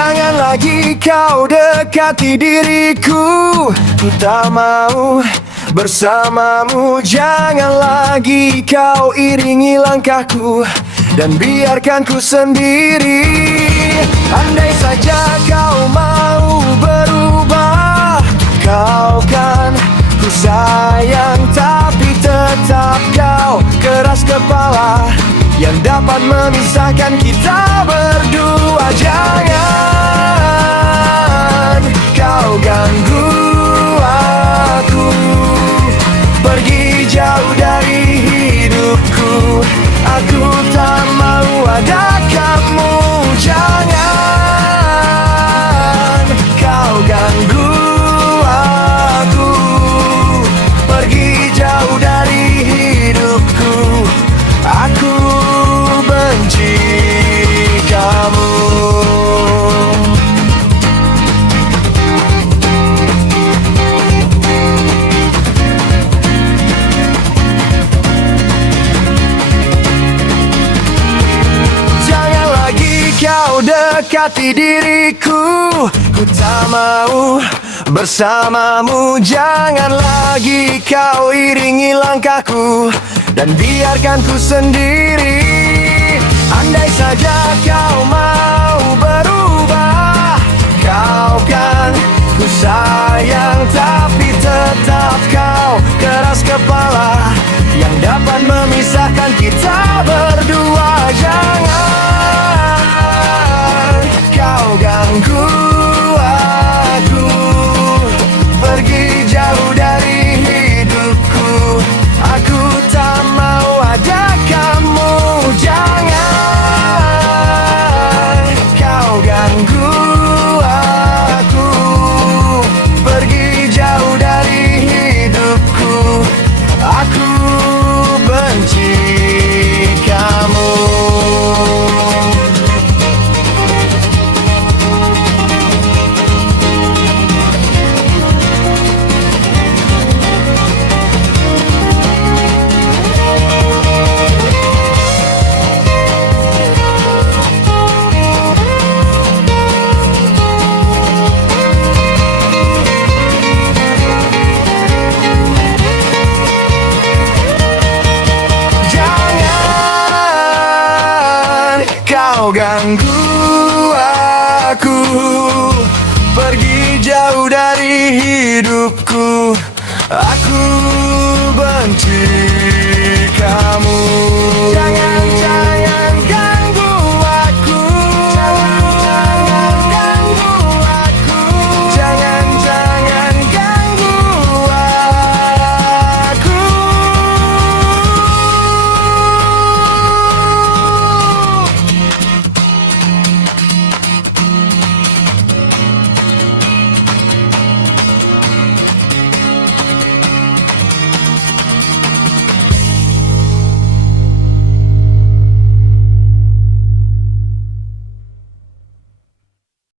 Jangan lagi kau dekati diriku, ku tak mau bersamamu. Jangan lagi kau iringi langkahku dan biarkan ku sendiri. Andai saja kau mau berubah, kau kan ku sayang, tapi tetap kau keras kepala yang dapat memisahkan kita berdua. Jangan kau ganggu aku, pergi jauh dari hidupku. Aku tak mau ada kamu. Jangan kau ganggu aku, pergi jauh dari hidupku. Aku benci kamu. Jangan lagi kau dekati diriku, ku tak mau bersamamu. Jangan lagi kau iringi langkahku dan biarkan ku sendiri. Andai saja kau mau berubah, kau kan ku sayang, tapi tetap kau keras kepala yang dapat memisahkan kita berdua. Jangan kau ganggu aku, pergi jauh dari hidupku. Aku tak mau ada kamu. Jangan kau ganggu aku, pergi jauh dari hidupku. Aku benci kamu. Kau ganggu aku, pergi jauh dari hidupku. Aku benci